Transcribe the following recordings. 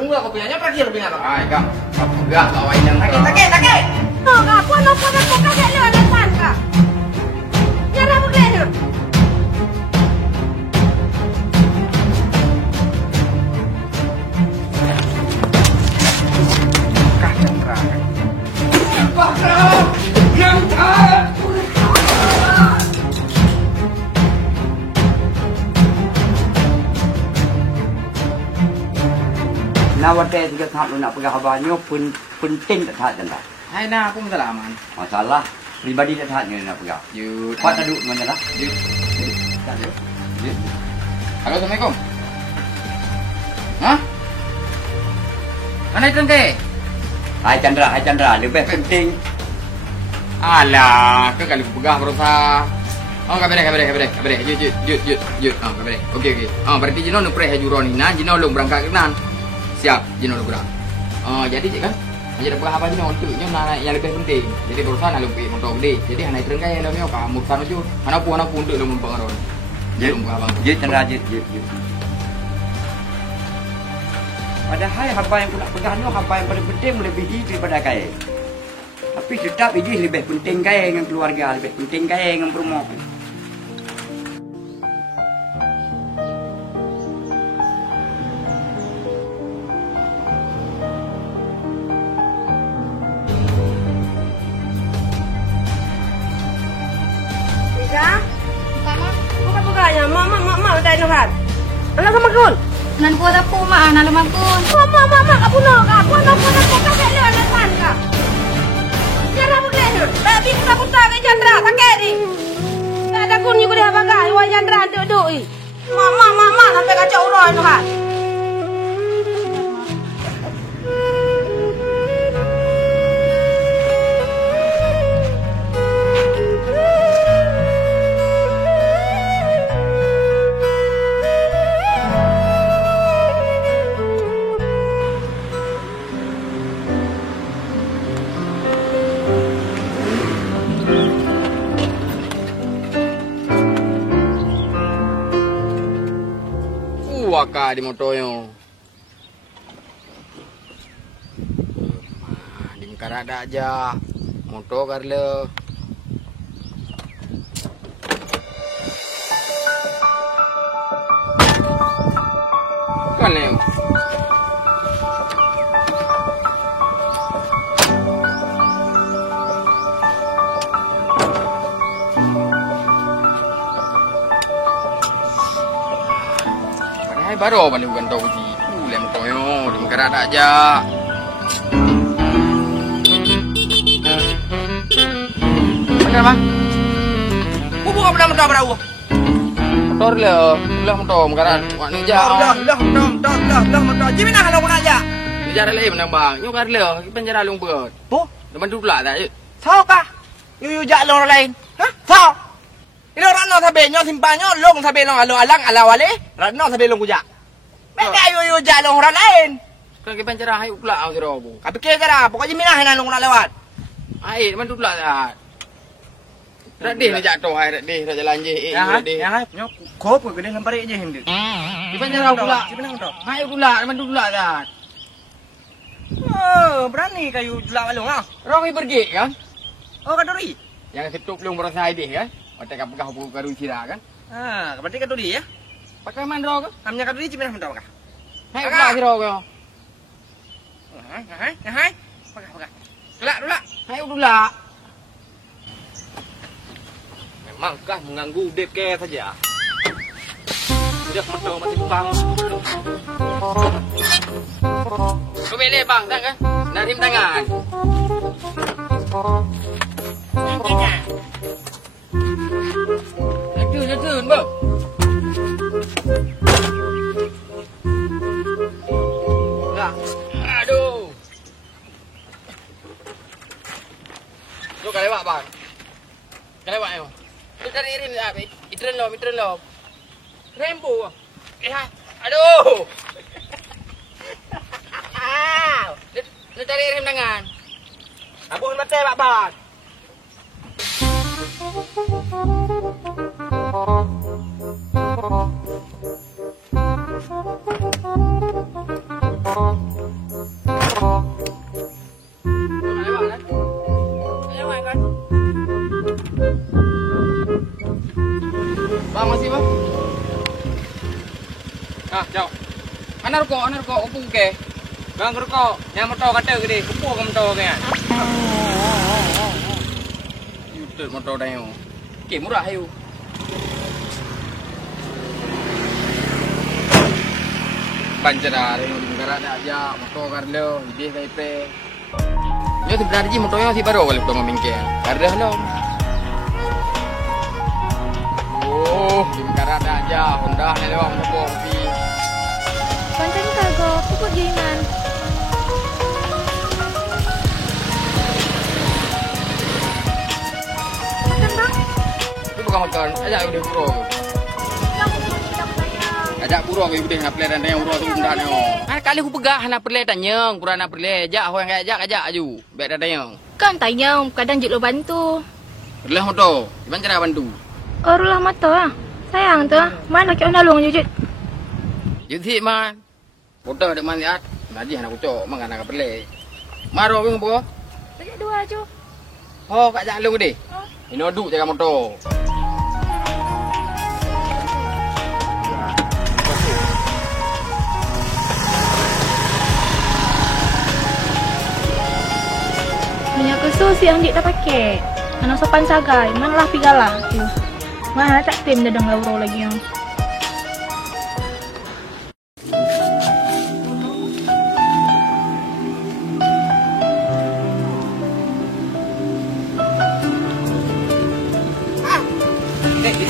Tunggu aku punya pergi lebih apa? Ay, kak. Enggak, bawain yang Take. Oh, kak, puan apa nak kau kasih lu ada pan kak? Jangan begitu. Kak Chandra. Bakra, yang Nowadays juga tak lu nak pegang abahnya penting tak tak Chandra. Hai nah, aku minta aman. Masalah pribadi tak tak nak pegang. Yuk. Pak tadu mana lah? Yuk. Halo, Assalamualaikum. Hah? Mana itu ke? Hai Chandra, lebih penting. Alah, ke kali pegang berusaha. Oh, kabere. Yuk. Oh, kabere. Okey. Oh, berarti jino nu pre hajuron ni nah, jino lu berangkat ke nan. Siap, jino lu berang. Oh, jadi cik kan? Jadi pegang apa jino tu, jino yang lebih penting. Jadi berusaha nak lumpi motor gede. Jadi hanai terengkai yang dah ka mursan ju. Mana pun untuk lu mempengaruh. Jut, Chandra, jut. Padahal apa yang nak pegang ni apa yang paling penting melebihi daripada kaya. Tapi tetap ini lebih penting kaya dengan keluarga, lebih penting kaya dengan rumah. Ika, buka-bukanya, mak udah inohan. Anak sama kun. Nan ko ta po maana lamang ko. Mak, kapuno kak. Puan apa nak kau kasih lu ada pan kak? Jangan begitu. Tapi kita putar ke Chandra, tak kiri. Tak ada kun juga dia bagai, wah Chandra duduk. Mak, sampai kacau uroi inohan. Waka di motor yo. Di mekar ada aja. Motor karle. Kan yo. Baru balik bukan tahu di lem toyo di mekar ada aja. Benar bang? Buka benar motor berau. Motor lah motor mekar wak ni ja. Lah motor. Jadi mana kalau nak ja? Penjara lain menang bang. Nyu kar le penjara long beut. Bu, depan duduk lah tak. Sao kah? Yu ja long lain. Hah? Sao? Ini orang no sabe nyo simpanyo long sabe long alang alawale. Rano sabe long kuja. Mereka yu ja long orang lain. Kan ke penjara hai pula ang siro bu. Tapi kira pokoknya minah na long nak lewat. Ai depan duduk lah tak. Radih nak jatuh hai radih nak jalan je. Radih. Nyo kop ke dia sampai je hendak. Di penjara pula. Di mana motor? Hai pula depan duduk lah tak. Oh, berani kayu jelak balong ah. Orang pergi kan? Oh, kaduri. Yang ketup belum berasa idih kan? Otak kau pegang buku karun sirah kan? Ah, berarti kaduri ya? Pakai mandro kan? Amnya kaduri cimena motor kah? Hai pula sirah kau. Hai. Pakai. Gelak dulu. Hai pula. Memangkah mengganggu DK saja? Sudah motor masih bang. Kau boleh bang, tak kan? Nak rim tangan. Turun, bang. Enggak. Aduh. Lu kali lewat bang. Kali lewat yo. Lu cari rim tak? Itren lo. Rembo. Aduh. Lu cari rim tangan. Abang mati pak. Anak rokok, kupu ke. Bang rokok, yang motor kata gede, kupu ke motor ke. Yutut motor dah yo. Okey, murah ayo. Banjara ni negara dah aja motor karlo, ide kai pe. Yo tu berarti motor yo si baru boleh tong bengkel. Karlo lo. Oh, di negara dah aja Honda ni lewat motor pi. Konten kagak, pupuk giman. Makan bang? Tu bukan makan, ajak udah buro. Ajak buro ke udah nak peleran yang buro tu benda ni. Kali aku pegah nak pelai tanya, kurang nak pelai. Ajak orang ajak aju. Baik dah tanya. Kan tanya, kadang juk lo bantu. Perlah motor. Gimana cara bantu? Orulah motor ah. Sayang tu ah. Mana kau nalung jujut? Jadi man. Motor ada mana lihat? Nanti anak kucok mang anak pelai. Maro ke apa? Tajak dua aja. Oh, kat jalan gede. Ini duduk jaga motor. Minyak kesuh si Andik dah pakai. Mana sopan sagai, mana lah pigalah. Mana tak tim dah dengar euro lagi yang.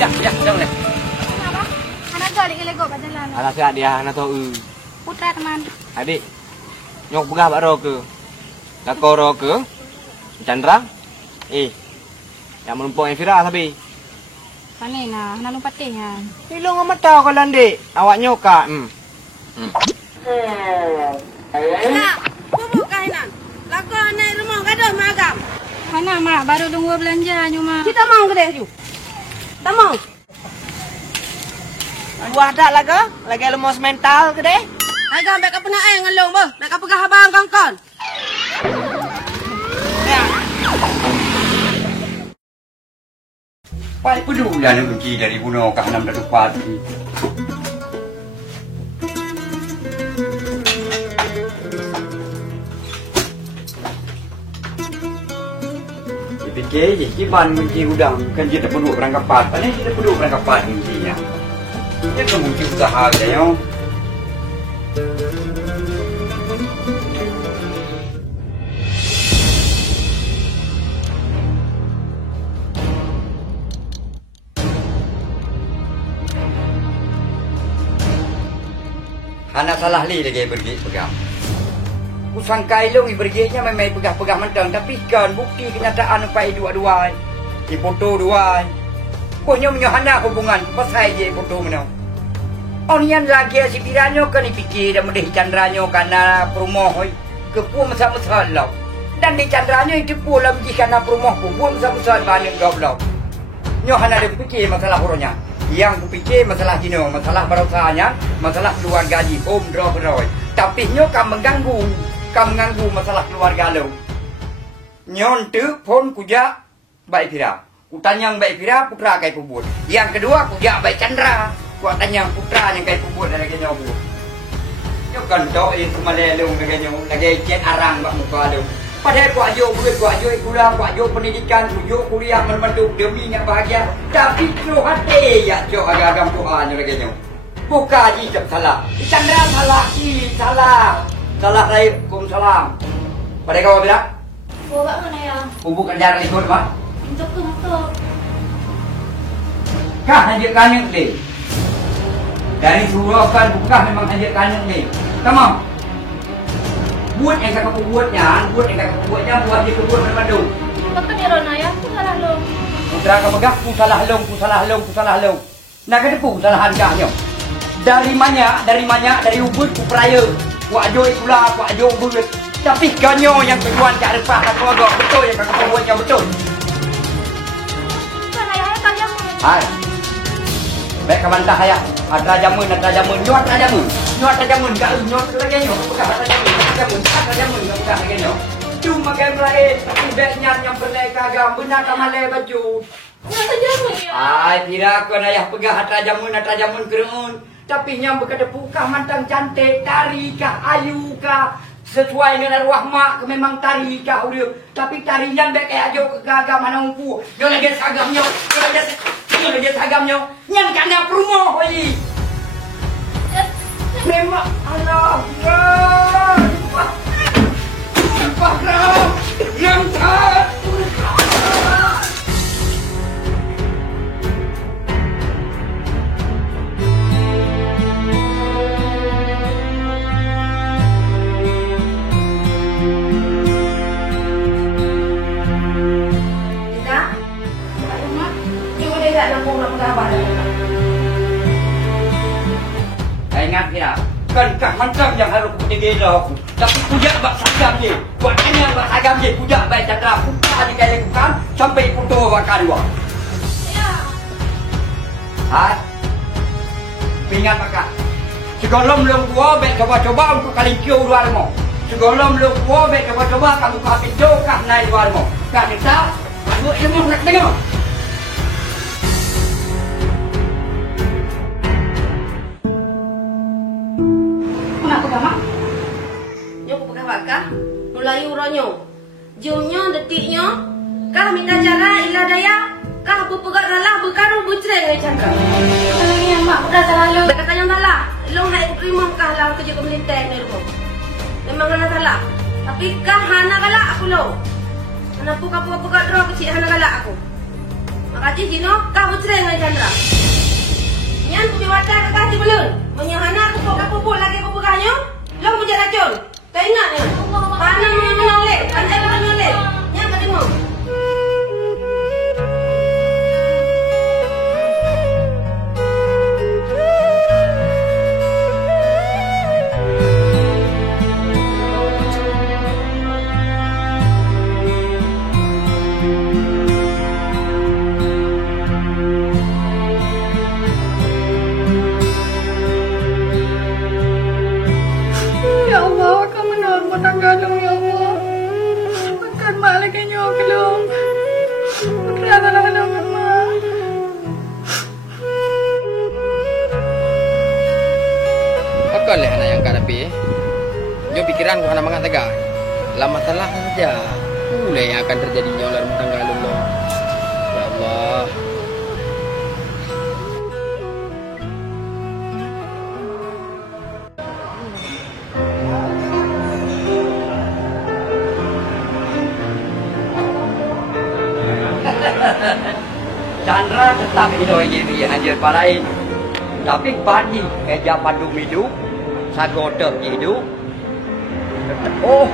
Sekejap boleh. Kenapa? Anak tu adik lego kat jalan. Alah sihat dia, anak tahu. Putra teman. Adik, nyok pegah bak ro ke? Lako ro ke? Chandra? Yang menumpuk yang Fira tapi. Panen lah, nak lupa teh kan. Ilong amat tahu kalau ndik. Awak nyoka. Nak, bubuk kahinan. Lagu naik rumah gaduh magam. Mana mak baru tunggu belanja cuma. Kita mau gede tu. Tak mau. Buah dak lah ke? Lagi lemos mental ke deh? Agak mereka pernah ngelong boh. Mereka pegah abang kongkon. Pai pedulian yang benci dari bunuh ke enam dan empat ni. Dipikir je, kiban benci udang. Bukan dia tak perlu berangkat pat. Paling dia tak perlu berangkat pat bencinya. Dia tak mungkin usaha dia yo. Anak salah li lagi pergi pegang. Kusangka ilung perginya memang pegah-pegah mentang tapi kan bukti kenyataan apa dua-dua. Di foto dua. Punya menyahana hubungan pasal je foto mana. Onian lagi si piranyo kan dipikir dan mendih Chandranyo karena perumoh ke pu masa-masa lau. Dan di Chandranyo itu pula jika na perumoh pu masa-masa banyak goblok. Nyohana dia fikir masalah horonya. Yang kupikir masalah jino, masalah barosanya, masalah keluarga di home drop roy. Tapi nyo kam mengganggu masalah keluarga lo. Nyon tu pun kuja baik Fira. Kutanyang baik Fira putra kai pubut. Yang kedua kuja baik Chandra. Kutanyang putra yang kai pubut dari nyo bu. Nyo kan do semale lo dari nyo lagi jet arang bak muka lo. Padahal kuajo gula, kuajo pendidikan, kuajo kuliah menmenduk demi nak bahagia. Tapi keluh hati ya cok agak-agak Tuhan lagi nyo. Buka ji jap salah. Chandra salah, salah. Salah saya, salam. Pada kau bilang? Bawa mana ya? Bubuk kerja ikut pak. Untuk. Kah hanya kanyang ni. Dari surakan buka memang hanya kanyang ni. Tamam. Buat yang kakak buat dia kebun berpadu. Bakal ni Rona ya, aku salah lo. Putra kau megah, ku salah long. Nak kena pu kesalahan kahnya. Dari ubud ku peraya. Ku ajoi pula, ku ajoi ubud. Tapi kanyo yang keduan cak repah aku agak betul yang kakak buat yang betul. Bukan ayah kalian. Hai. Baik kabantah ayah. Ada jamun. Nyuat jamun. Kak nyuat lagi nyuat. Bukan ada jamun. Bukan lagi nyuat. Cuma kayak melain. Tapi baiknya yang pernah kagak benar kamalai baju. Kenapa jamu ya? Ai, Fira kan ayah pegah hatra jamun kerun. Tapi yang berkata pukah mantang cantik, tari kah, ayu kah, sesuai dengan arwah mak memang tari kah dia. Tapi tarian baik kayak ajo kegagah mana umpu. Dia lagi sagamnya, dia lagi sagamnya. Yang kena promo oi. Memang anak ya. Pakram, yang tak. Ingat ya, kan macam yang harus punya gila aku. Tapi pujak bak sagam je. Buat hanya bak sagam je. Pujak baik Chandra. Buka di kaya bukan sampai foto bakar dua. Ya. Hai. Ingat bakar. Segolong belum gua baik coba-coba untuk kali kau dua remo. Segolong belum gua baik coba-coba kamu kapit dokah naik dua remo. Kan kita, buat ilmu nak dengar. Mulai uronyo, jumnyo, detiknyo, kah minta cara ilah daya, kah berpegat ralah berkaru bercerai dengan Chandra. Salahnya mak, udah terlalu. Berkatanya salah, lo nak ikut terima kah lah kerja ke militer ni lo. Memang hana salah, tapi kah hana galak aku lo. Hana pegat roh kecil hana galak aku. Makasih Jino, kah bercerai dengan Chandra. Nyan punya wadah kekasih belum? Menyahana aku pukul lagi aku pegahnya, lo punya racun. Tak ingat ya? Mana menyolek? Pandai menyolek? Ya, tak tengok. Ya Allah, kamu menolong tanggalong ya Allah. Bukan mak lagi nyokelong. Putra salah dengan mak. Pakal lah anak yang kadapi. Jo pikiran gua anak mangat tegak. Lama salah saja. Mulai yang akan terjadi nyolar tangga lo. Ya Allah. Chandra tetap hidoi diri hajar palai. Tapi padi kerja padu hidup, sagotek hidup. Oh,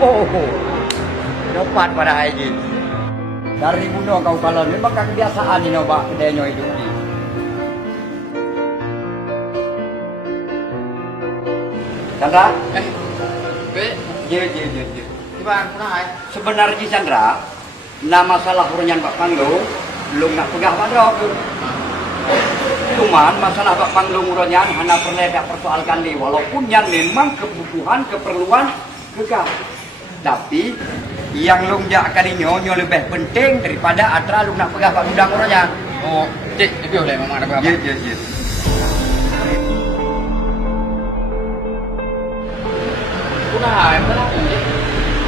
dapat pada hari ini. Dari bunuh kau kalau memang kebiasaan ini nombak kedainya hidup ni. Chandra, je. Iban, kenapa? Sebenarnya Chandra, nama salah urunan Pak Panglo, belum nak pegah pada aku. Cuman masalah Pak Panglo urunan hanya pernah tak persoalkan ni, walaupun yang memang kebutuhan, keperluan kekal. Tapi yang lungjak kalinya lebih penting daripada atra lu nak pegah Pak Gudang urunan. Oh, cik, tapi boleh memang ada berapa? Ya. Kenapa?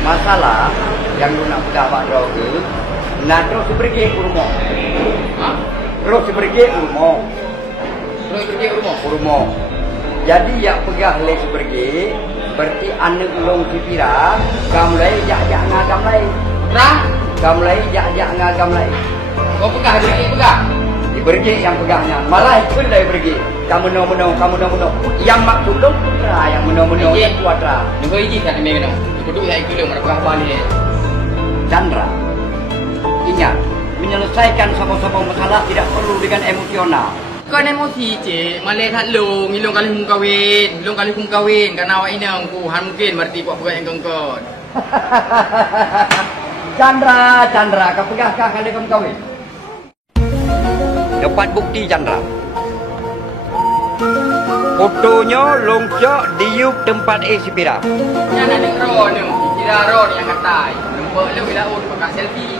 Masalah yang lu nak pegah Pak Droge, nak terus pergi ke rumah. Hah? Terus pergi ke rumah. Terus pergi ke rumah? Ke rumah. Jadi yang pegah les pergi, berarti anak long sipira, kamu lai jak ngagam lai. Terang? Kamu lai jak ngagam lai. Kau pegah, pegah. Pergi yang pegahnya, malah ikut lai pergi. Kamu no. Yang maksud dong putra, yang meno yang putra. Nunggu izin kan ini kena. Duduk saya ikut dia, mana pegah balik. Chandra, ingat, menyelesaikan sama-sama masalah tidak perlu dengan emosional. Kau emosi cik, malah tak long, ilong kali hum kawin, kerana awak ini aku, han mungkin berarti kau pegah yang kengkot. Chandra, kau pegahkah kali kamu kawin? Dapat bukti Chandra. Fotonya longcok diup tempat Sipira. Yang ada ro ni, kira ro yang katai. Nampak lu bila pakai selfie.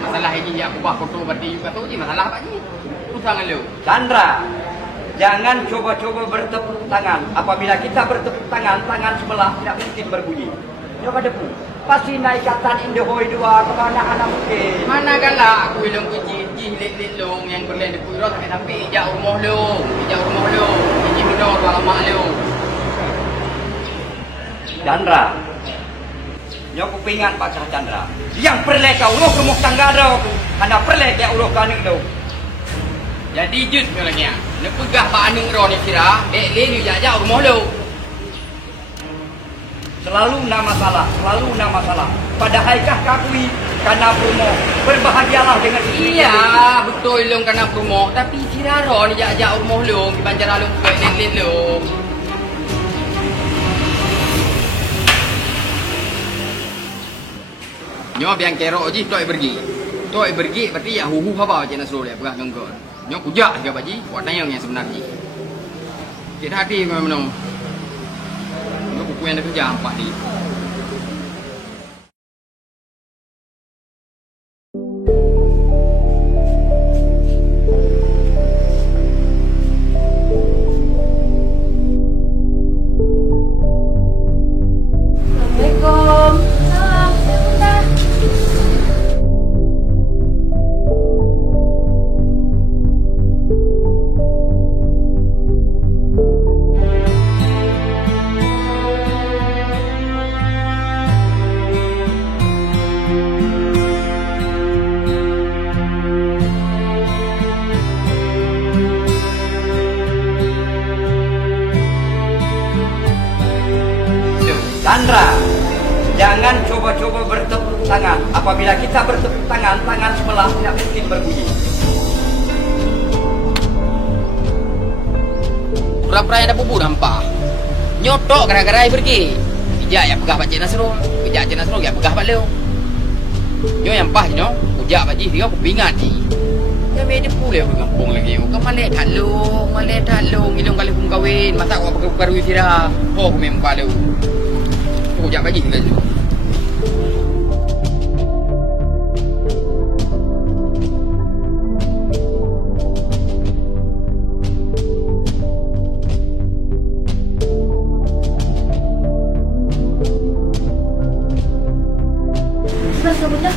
Masalah ini aku buat foto berarti juga tu je masalah apa ni? Usangan lu. Chandra, Jangan coba-coba bertepuk tangan. Apabila kita bertepuk tangan, tangan sebelah tidak mungkin berbunyi. Coba depu. Pasti naikatan indahoi dua kemana anak mungkin. Mana galak aku ilong kuji lit long yang berlain depu ro tak sampai ijak rumah long. Ijak rumah long. Iji minor bang mak long. Chandra. Nyok kupingan Pak Chandra. Yang perle kau uruh rumah tangga ro. Karena perle dia uruh kaneng do. Jadi jut lagi ya. Nak pegah pak anung ro ni kira. Dek le ni ijak rumah long. Selalu nama salah. Padahalkah kakui karena promo. Berbahagialah dengan Iya, betul long karena promo. Tapi kira ro ni ijak rumah long. Di Banjar long ke le long. Nyo biang kerok je toi pergi. Toi pergi berarti ya huhu apa je nak suruh dia pegah genggon. Nyo kujak juga baji, buat tanya yang sebenarnya. Kita hati memang. Nyo buku yang ada kerja empat ni. Assalamualaikum. Salam, sebentar. Chandra, jangan coba-coba bertepuk tangan. Apabila kita bertepuk tangan, tangan sebelah tidak mungkin berbunyi. Pura-pura yang ada bubu nampak. Nyotok gara-gara air pergi. Ijak yang pegah Pak Cik Nasrul. Ijak Cik Nasrul yang pegah Pak Leo. Nyo yang pah je no. Ujak Pak Cik dia aku pingat ni. Dia mai depu le kampung lagi. Kau malek tak long. Ilong kali pun kahwin. Masa kau pakai baru istirahat. Oh, aku memang Pak Leo. Ujak Pak Cik tinggal tu. Sebentar.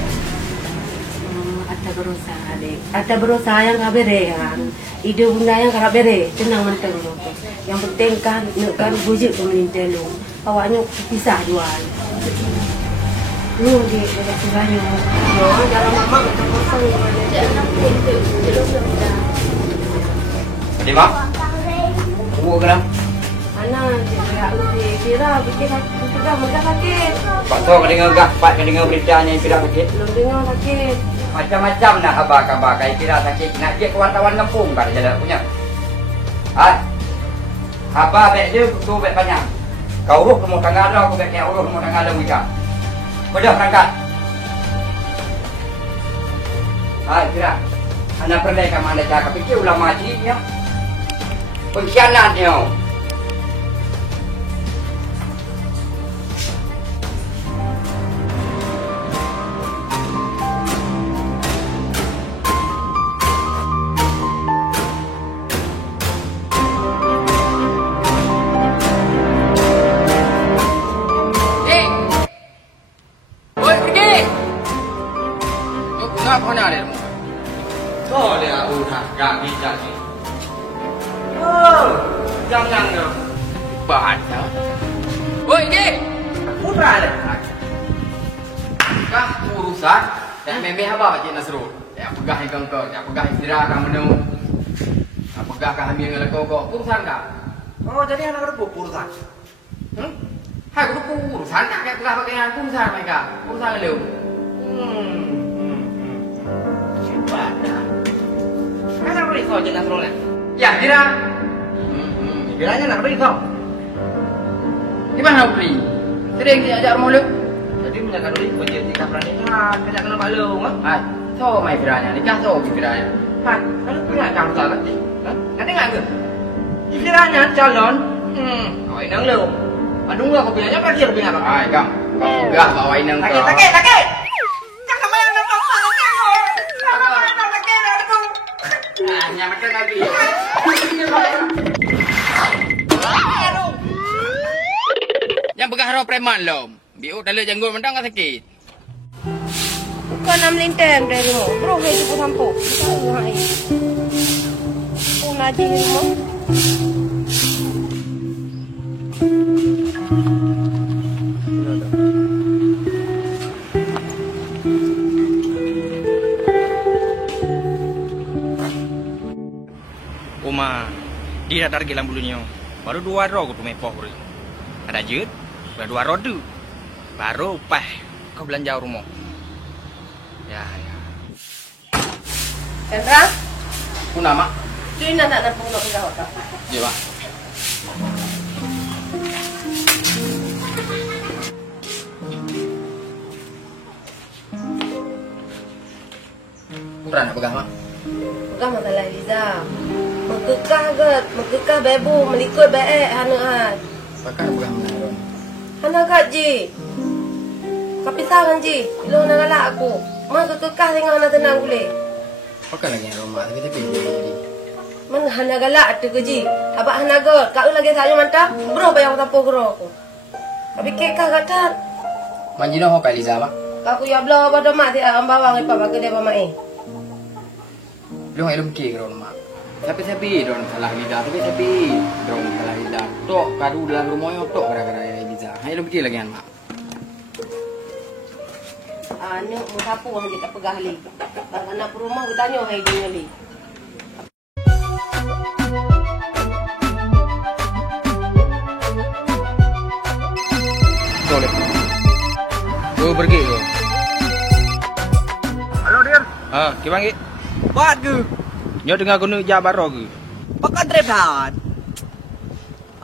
Ada berusaha yang tak berehan. Ide bunda yang tak bere, tenang menteng lu. Yang penting kan bujuk pemerintah lu. Awaknya pisah jual. Lu di dekat sungai. No, dalam mama kita kosong jangan pintu. Lima? Tunggu kenapa? Anak dia kira kita mudah sakit. Pak Tok dengar gak? Pak dengar beritanya yang tidak sakit. Belum dengar sakit. Macam-macam nak kabar-kabar kayak kira sakit. Nak dia ke wartawan kampung kan dia punya. Apa baik dia tu baik banyak. Kau urus rumah tangga dah, aku baik urus rumah tangga dah mereka. Mudah berangkat. Kira. Anak pernah kamu anda cakap fikir ulama hajinya. Pengkhianatnya. Jangan dong. Bahan dah. Woi, Ki. Putra dah. Kah urusan dan memeh apa Pak Cik Nasrul? Ya pegah yang kau, ya pegah istirahat kamu menu. Ya pegah kah hamil dengan kau urusan kah? Oh, jadi anak ada urusan. Hai aku urusan tak kayak pegah pakai urusan mereka. Urusan leu. Siapa? Kan aku risau Cik Nasrul kan? Ya, kira. Kiranya nak risau. Di mana beri? Sering diajak rumah lu. Jadi menjaga diri penjadi kita pernikahan, kita kenal Pak Long, kan? Hai, so mai kiranya nikah so kiranya. Kan, kalau punya kamu tak ngerti, kan? Nanti nggak ke? Kiranya calon, kawin nang Long. Aduh nggak kau punyanya pasti lebih apa? Hai, kam. Kau pegah bawa inang kau. Sakit. Jangan main nang Long. Nyamakan lagi. no preman lom. Biu dalam janggut mendang kan sakit. Bukan nak melintang dari rumah. Bro, saya cukup sampuk. Tahu hai. Pun aja di rumah. Uma, dia dah target bulunya. Baru 2 roh aku mepoh bro. Ada jet, baru 2 roda. Baru pas kau belanja rumah. Ya. Chandra, Kuna mak. tu nak pun nak pegang tak? Ya mak. Pura nak pegang mak. Bukan masalah Liza. Mengkekah bebu, melikut baik hana. Pakai nak pegang mana? Hana kat ji. Kapisah kan ji. Lo nak galak aku. Mak kekekah dengan hana tenang boleh. Pakai lagi yang rumah tapi jadi. Man hana galak tu ke ji. Abak hana got. Kau lagi saya mantap. Bro bayang tapo gero aku. Tapi kekah kata. Manjino ho kai Liza mak. Aku ya bela pada mak dia ambawang ipa bagi dia pamai. Lu ngai rumki kero mak. Tapi don salah Liza tapi don salah Liza. Tok kadu dalam rumah yo tok gara-gara Liza. Hai rumki lagi an mak. Anu musapu hang kita pegah li. Bang anak rumah bertanya hai dia li. Boleh. Gua pergi gua. Halo Dir. Gimana ki? Buat ke? Nyo dengar guna jabaro ke? Pakai trip dah.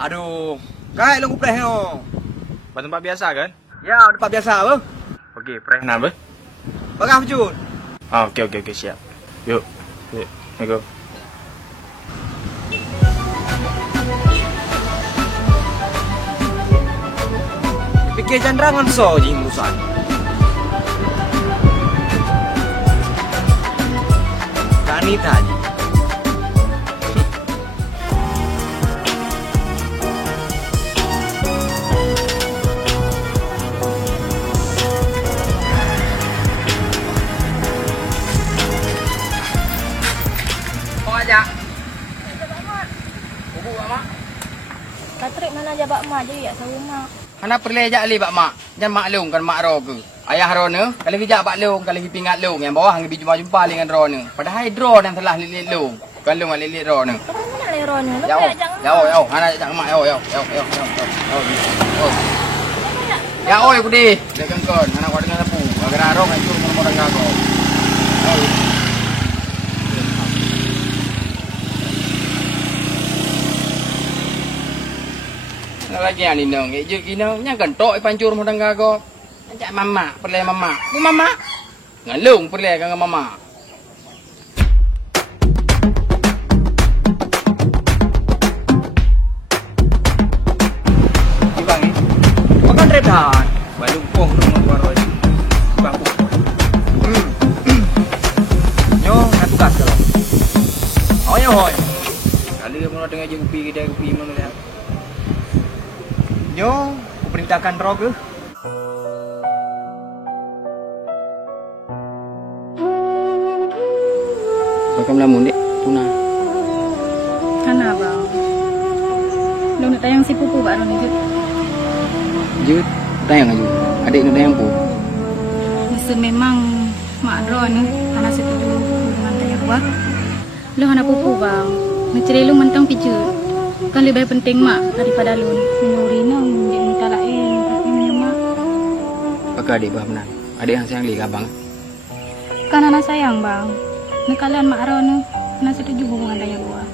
Aduh, kai lu preh yo. Tempat biasa kan? Ya, tempat biasa apa? Okey, preh nak apa? Pakai hujud. Okey, siap. Yuk. Go. Fikir Chandra ngan so je urusan. Kani tadi. Kau aja. Buku mak. Patrik mana aja bak mak je ya rumah. Hana perle jak li bak mak. Jangan mak long kan mak ro ke. Ayah ro ne, kalau hijak bak long, kalau hipingat long yang bawah ngi jumpa dengan ro ne. Padahal dro dan telah lilit long. Kan long lilit ro ne. Kamu nak leron ni. Yo, hana jak mak yo. Ya oi budi, dekan kon, hana kau dengan lampu. Agar ro hancur orang ngago. Lagi ani nong, je kino nya kan tok pancur mo tangga ko. Anjak mama, perle mama. Bu mama. Ngalung perle kang mama. Ibang ni. Pakai trip dah. Balu poh rumah baru aja. Ibang poh. Nyo, nak tugas kalau. Hoy. Kali mau dengar je kopi kedai kopi mana dah. Nyo, aku perintahkan roh ke? Bakam lamun dek, tuna. Kana bang. Lu nak tayang si pupu baru ni je. Jut, tayang aja. Adik nu tayang pu. Mesti memang mak Ro ni karena setuju dengan tayang buah. Lu hana pupu bang. Mencari lu mentang pijut. Kan lebih penting mak daripada lu. Menyuri nang dia minta lain tapi mak. Pakai adik bah benar. Adik yang sayang li abang. Kan anak sayang bang. Ni kalian mak Ro ni hana setuju hubungan tayang buah.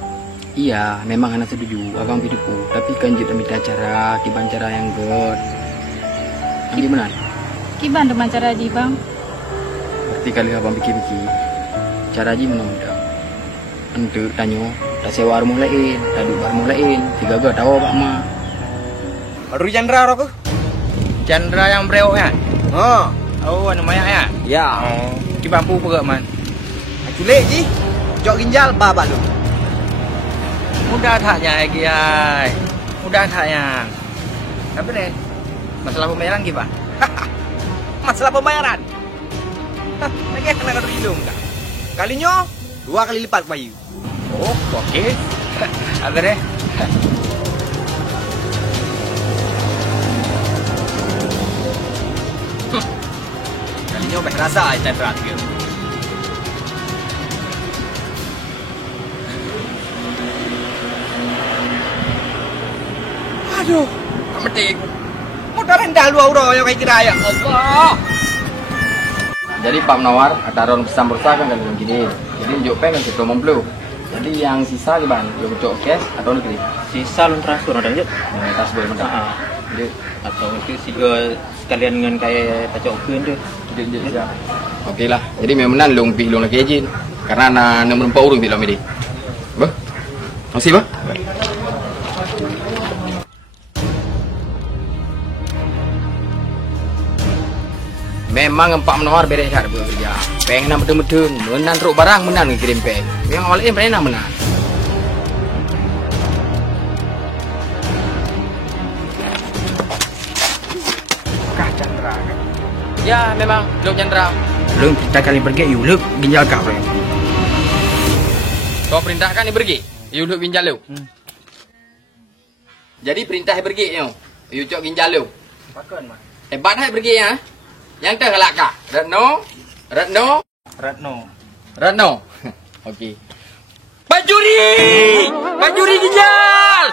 Iya, memang anak setuju abang hidupku. Tapi kan kita minta cara, kiban cara yang good. Yang benar. Kiban dengan cara ji bang. Berarti kali abang pikir-pikir. Cara ji menunda. Untuk tanya, dah sewa rumah lain, dah duduk rumah lain. Tiga gak tahu pak mak. Baru Chandra roh ke? Chandra yang brewok ya? Oh, namanya ya? Ya. Oh, ki bambu perut man. Culik ji. Jok ginjal babak lu. Mudah tak ya, Giai? Mudah tak ya? Apa ni? Masalah pembayaran gimana? Masalah pembayaran. Lagi kena kado hidung tak? Kalinya 2 kali lipat bayu. Oh, oke. Ada deh. Kalinya bah rasa saya terakhir. Aduh, metik. Modal rendah lu aura yang kayak kira ya Allah. Jadi Pak Menawar ada orang pesan bursa kan kalau gini. Jadi njuk pengen kita mempelu. Jadi yang sisa gimana? Yo cok cash atau negeri? Sisa lu transfer ada aja. Tas boleh menang. Jadi atau itu sekalian dengan kayak pacok keun tu. Jadi siap. Okey lah. Jadi memang long pi long lagi izin. Karena na nomor 4 urung bila medi. Bah. Masih bah? Memang Pak Menawar beres kat bekerja. Peng nak betul-betul menan truk barang menan kirim peng. Memang awalnya pernah menan. Kah Chandra. Ya, memang Luk Chandra. Lu perintah kali pergi you look ginjal kau bro. Kau perintahkan dia pergi. You duk ginjal lu. Jadi perintah dia pergi yo. You cok ginjal lu. Pakon mah. Hebat hai pergi ya. Yang tu galak kah? Retno. Okey. Pencuri! Pencuri ginjal!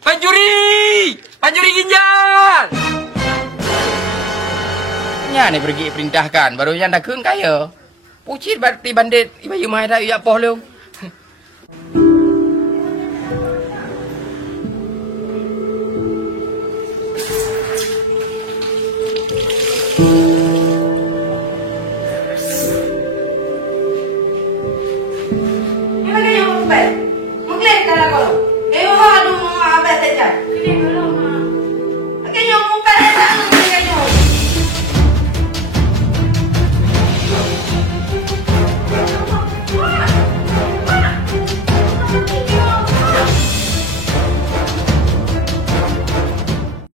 Pencuri ginjal! Ya ni pergi perintahkan baru yang dah keun kaya. Pucit berarti bandit ibayu mai dah ya poh lu.